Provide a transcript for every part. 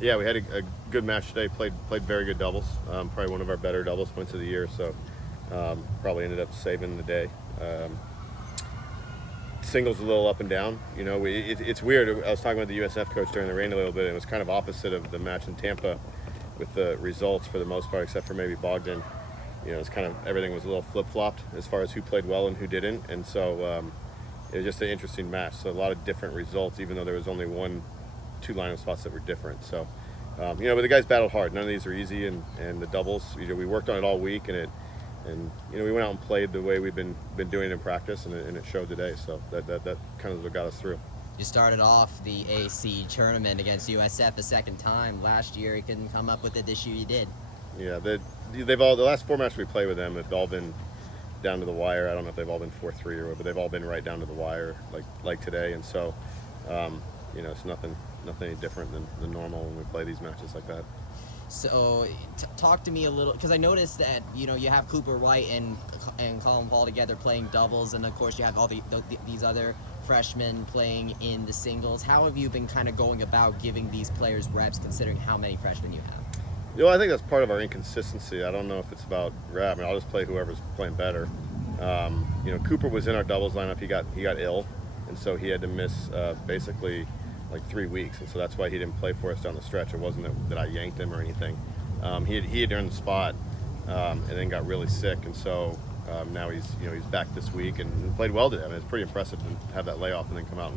Yeah, we had a good match today. Played very good doubles. Probably one of our better doubles points of the year. So probably ended up saving the day. Singles a little up and down. You know, it's weird. I was talking with the USF coach during the rain a little bit. And it was kind of opposite of the match in Tampa, with the results for the most part, except for maybe Bogdan. You know, it's kind of everything was a little flip flopped as far as who played well and who didn't, and so it was just an interesting match. So a lot of different results, even though there was only two lineup spots that were different. So but the guys battled hard. None of these are easy, and the doubles. We worked on it all week, and we went out and played the way we've been doing in practice, and it showed today. So that kind of what got us through. You started off the AAC tournament against USF a second time. Last year, you couldn't come up with it. This year, you did. Yeah, the last 4 matches we played with them have all been down to the wire. I don't know if they've all been 4-3 or what, but they've all been right down to the wire, like today. And so, it's nothing any different than normal when we play these matches like that. So, talk to me a little, because I noticed that you have Cooper White and Colin Paul together playing doubles, and of course you have all these other freshmen playing in the singles. How have you been kind of going about giving these players reps, considering how many freshmen you have? I think that's part of our inconsistency. I don't know if it's about rep. I mean, I'll just play whoever's playing better. Cooper was in our doubles lineup. He got ill, and so he had to miss basically like 3 weeks, and so that's why he didn't play for us down the stretch. It wasn't that I yanked him or anything. He had earned the spot, and then got really sick, and so now he's back this week and played well today. I mean, it's pretty impressive to have that layoff and then come out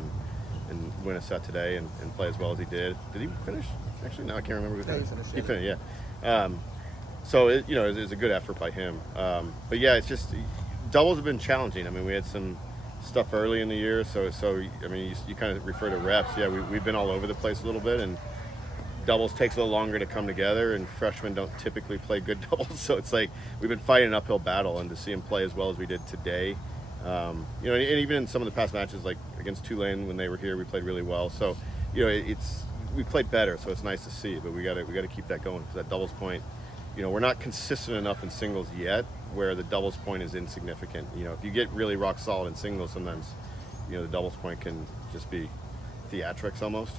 and win a set today and play as well as he did. Did he finish? Actually, no, I can't remember who finished. He finished, yeah. So it's a good effort by him. But yeah, it's just doubles have been challenging. I mean, we had some stuff early in the year, so I mean, you kind of refer to reps. Yeah, we've been all over the place a little bit, and doubles takes a little longer to come together, and freshmen don't typically play good doubles. So it's like we've been fighting an uphill battle, and to see him play as well as we did today. And even in some of the past matches, like against Tulane when they were here, we played really well. So we've played better, so it's nice to see. But we got to keep that going, because that doubles point, we're not consistent enough in singles yet, where the doubles point is insignificant. If you get really rock solid in singles, sometimes the doubles point can just be theatrics almost.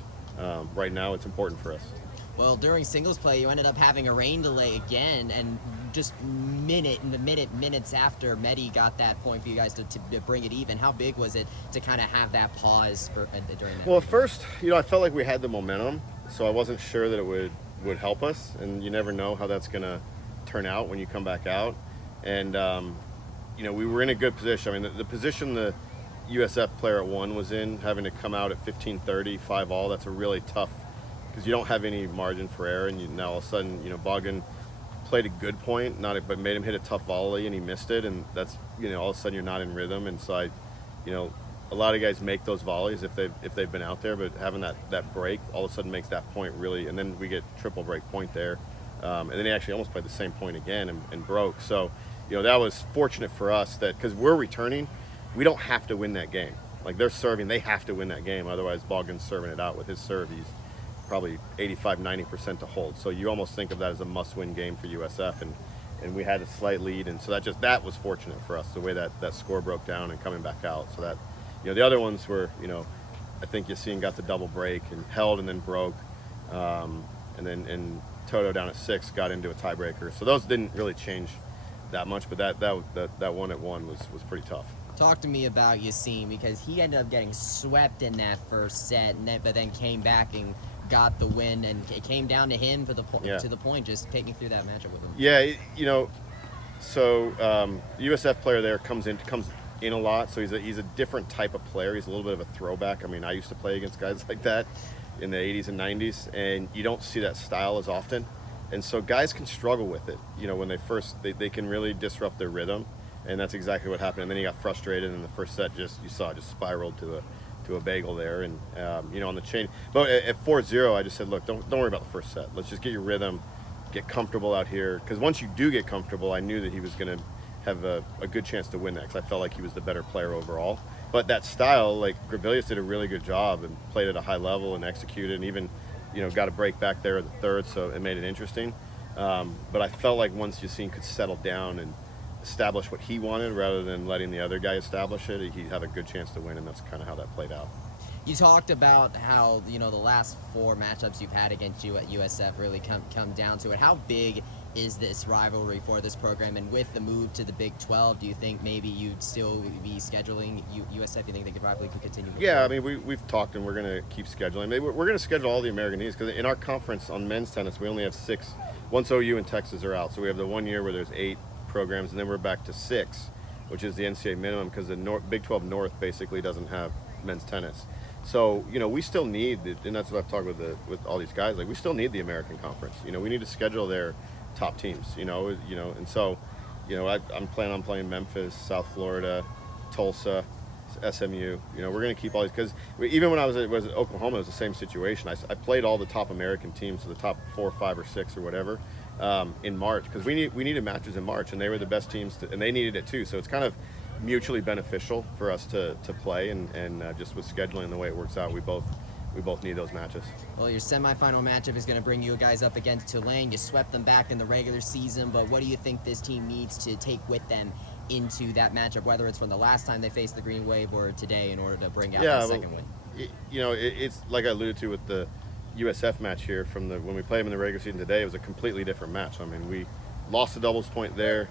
Right now, it's important for us. Well, during singles play, you ended up having a rain delay again, and just minutes after Medi got that point for you guys to bring it even. How big was it to kind of have that pause during that? Well, at first, I felt like we had the momentum, so I wasn't sure that it would help us, and you never know how that's going to turn out when you come back out. And we were in a good position. I mean, the position the USF player at 1 was in, having to come out at 15:30, 5-all, that's a really tough, because you don't have any margin for error, and now all of a sudden, Bogdan played a good point, but made him hit a tough volley, and he missed it, and that's, all of a sudden you're not in rhythm, and so a lot of guys make those volleys if they've been out there, but having that break all of a sudden makes that point really, and then we get triple break point there, and then he actually almost played the same point again and broke. So that was fortunate for us, that because we're returning, we don't have to win that game. Like, they're serving, they have to win that game, otherwise Bogdan's serving it out with his serve. He's probably 85-90% to hold, so you almost think of that as a must-win game for USF, and we had a slight lead, and so that was fortunate for us, the way that score broke down and coming back out. So that the other ones were, I think Yassine got the double break and held and then broke, and Toto down at 6 got into a tiebreaker. So those didn't really change that much, but that one at 1 was pretty tough. Talk to me about Yassine, because he ended up getting swept in that first set, but then came back and got the win, and it came down to him to the point. Just take me through that matchup with him. Yeah, so the USF player there comes in a lot, so he's a different type of player. He's a little bit of a throwback. I mean, I used to play against guys like that in the 80s and 90s, and you don't see that style as often, and so guys can struggle with it. When they can really disrupt their rhythm, and that's exactly what happened. And then he got frustrated, and the first set just spiraled to a bagel there, and on the chain. But at 4-0, I just said, look, don't worry about the first set. Let's just get your rhythm, get comfortable out here, because once you do get comfortable, I knew that he was going to have a good chance to win that, because I felt like he was the better player overall. But that style, like, Grevelius did a really good job and played at a high level and executed, and even got a break back there at the third, so it made it interesting. But I felt like once Yassine could settle down and establish what he wanted rather than letting the other guy establish it, he'd have a good chance to win, and that's kind of how that played out. You talked about how the last 4 matchups you've had against you at USF really come down to it. How big is this rivalry for this program? And with the move to the Big 12, do you think maybe you'd still be scheduling USF? Do you think the rivalry could continue? Yeah, I mean we've talked and we're going to keep scheduling. We're going to schedule all the American East because in our conference on men's tennis we only have 6. Once OU and Texas are out, so we have the 1 year where there's 8 programs, and then we're back to 6, which is the NCAA minimum because the Big 12 North basically doesn't have men's tennis. So we still need, and that's what I've talked with all these guys. Like we still need the American Conference. We need to schedule their top teams. And so I'm planning on playing Memphis, South Florida, Tulsa, SMU. We're going to keep all these because even when I was at Oklahoma, it was the same situation. I played all the top American teams, so the top 4, 5, or 6 or whatever, in March because we needed matches in March, and they were the best teams, and they needed it too. So it's kind of mutually beneficial for us to play, and just with scheduling the way it works out, we both need those matches. Well, your semifinal matchup is going to bring you guys up against Tulane. You swept them back in the regular season, but what do you think this team needs to take with them into that matchup, whether it's from the last time they faced the Green Wave or today, in order to bring out the second win? It's like I alluded to with the USF match here from when we played them in the regular season today. It was a completely different match. I mean, we lost the doubles point there,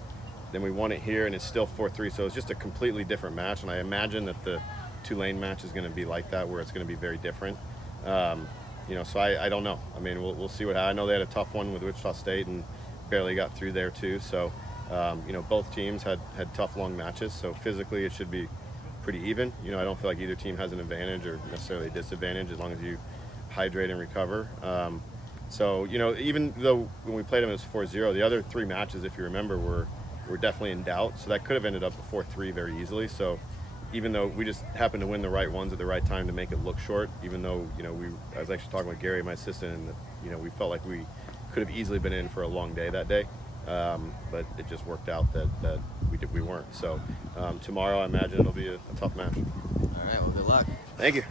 then we won it here, and it's still 4-3. So it's just a completely different match, and I imagine that the Tulane match is going to be like that, where it's going to be very different. So I don't know. I mean, we'll see what happens. I know they had a tough one with Wichita State and barely got through there too. So both teams had tough long matches. So physically, it should be pretty even. I don't feel like either team has an advantage or necessarily a disadvantage as long as you hydrate and recover. Even though when we played them it was 4-0, the other 3 matches, if you remember, were definitely in doubt. So that could have ended up 4-3 very easily. So even though we just happened to win the right ones at the right time to make it look short, even though I was actually talking with Gary, my assistant, and we felt like we could have easily been in for a long day that day, but it just worked out that we weren't. So tomorrow, I imagine it'll be a tough match. All right. Well, good luck. Thank you.